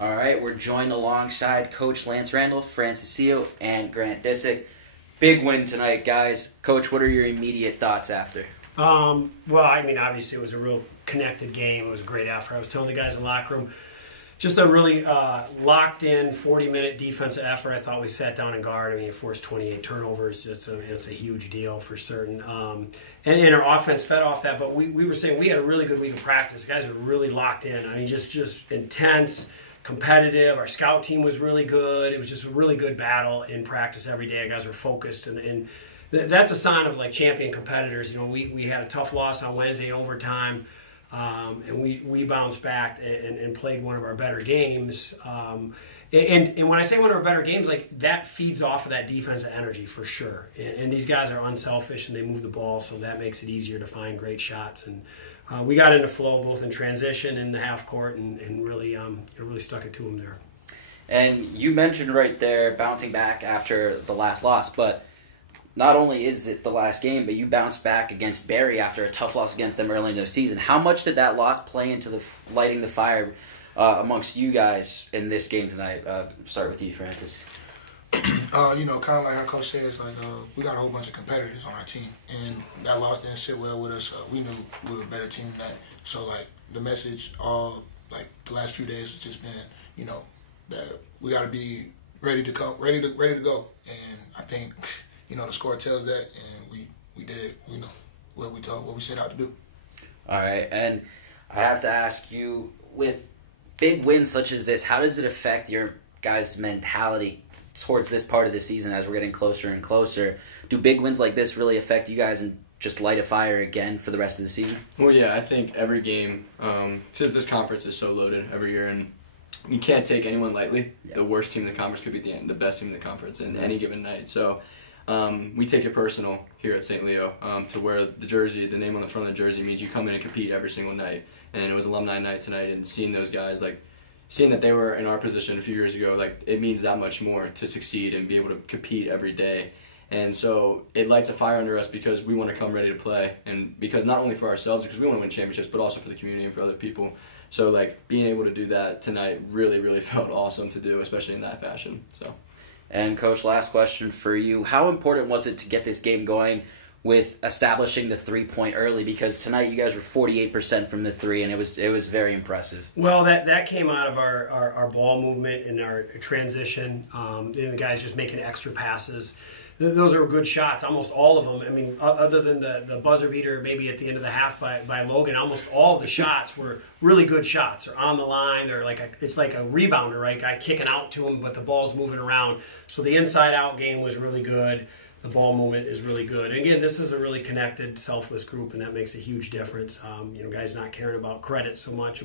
All right, we're joined alongside Coach Lance Randall, Francis Seal, and Grant Disick. Big win tonight, guys. Coach, what are your immediate thoughts after? Well, I mean, obviously it was a real connected game. It was a great effort. I was telling the guys in the locker room, just a really locked-in 40-minute defensive effort. I thought we sat down and guard. I mean, you forced 28 turnovers. It's a huge deal for certain. And our offense fed off that. But we were saying we had a really good week of practice. The guys were really locked in. I mean, just intense, competitive. Our scout team was really good. It was just a really good battle in practice every day. Our guys were focused, and that's a sign of like champion competitors. You know, we had a tough loss on Wednesday in overtime. And we bounced back and played one of our better games. And when I say one of our better games, like that feeds off of that defensive energy for sure. And these guys are unselfish and they move the ball, so that makes it easier to find great shots. And we got into flow both in transition and the half court, and really it really stuck it to them there. And you mentioned right there bouncing back after the last loss, but not only is it the last game, but you bounced back against Barry after a tough loss against them early in the season. How much did that loss play into the lighting the fire amongst you guys in this game tonight? Start with you, Francis. Kind of like our coach says, we got a whole bunch of competitors on our team, and that loss didn't sit well with us. We knew we were a better team than that. So, the message the last few days has just been, that we got to be ready to go. And I think, the score tells that, and we did, what we set out to do. All right, and I have to ask you, with big wins such as this, how does it affect your guys' mentality towards this part of the season as we're getting closer and closer? Do big wins like this really affect you guys and just light a fire again for the rest of the season? Well, yeah, I think every game, since this conference is so loaded every year, and you can't take anyone lightly. Yeah. The worst team in the conference could be the best team in the conference in any given night. So we take it personal here at St. Leo to where the name on the front of the jersey means you come in and compete every single night. And it was alumni night tonight, and seeing those guys, seeing that they were in our position a few years ago, it means that much more to succeed and be able to compete every day. And so it lights a fire under us because we want to come ready to play, and because not only for ourselves, because we want to win championships, but also for the community and for other people. So being able to do that tonight really, really felt awesome to do, especially in that fashion. So. And Coach, last question for you. How important was it to get this game going with establishing the 3-point early? Because tonight you guys were 48% from the three, and it was very impressive. Well, that came out of our ball movement and our transition, and the guys just making extra passes. Those are good shots, almost all of them. I mean, other than the buzzer beater maybe at the end of the half by Logan, almost all of the shots were really good shots. They're on the line. They're it's like a rebounder, right? Guy kicking out to him, but the ball's moving around. So the inside-out game was really good. The ball movement is really good. And again, this is a really connected, selfless group, and that makes a huge difference. Guys not caring about credit so much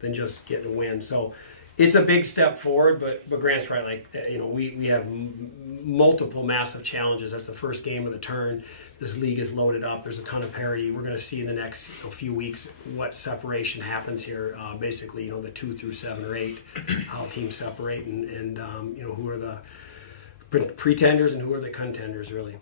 than just getting a win. So it's a big step forward, but Grant's right. We have multiple massive challenges. That's the first game of the turn. This league is loaded up. There's a ton of parity. We're going to see in the next few weeks what separation happens here. Basically, the 2 through 7 or 8, how teams separate, and who are the pretenders and who are the contenders, really.